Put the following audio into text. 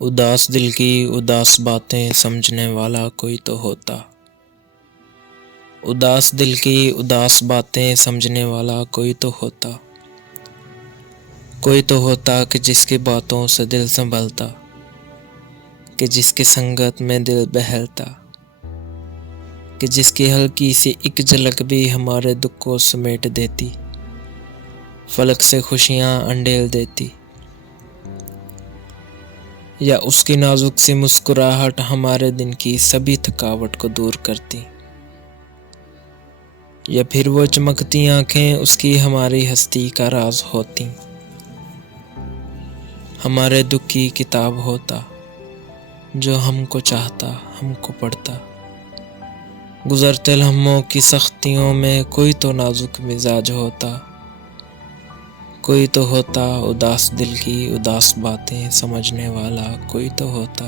اداس دل کی اداس باتیں سمجھنے والا کوئی تو ہوتا۔ اداس دل کی اداس باتیں سمجھنے والا کوئی تو ہوتا۔ کوئی تو ہوتا کہ جس کی باتوں سے دل سنبھلتا، کہ جس کی سنگت میں دل بہلتا، کہ جس کی ہلکی سی ایک جھلک بھی ہمارے دکھ کو سمیٹ دیتی، فلک سے خوشیاں انڈیل دیتی، یا اس کی نازک سی مسکراہٹ ہمارے دن کی سبھی تھکاوٹ کو دور کرتی، یا پھر وہ چمکتی آنکھیں اس کی ہماری ہستی کا راز ہوتی، ہمارے دکھ کی کتاب ہوتا جو ہم کو چاہتا ہم کو پڑھتا۔ گزرتے لمحوں کی سختیوں میں کوئی تو نازک مزاج ہوتا، کوئی تو ہوتا اداس دل کی اداس باتیں سمجھنے والا کوئی تو ہوتا۔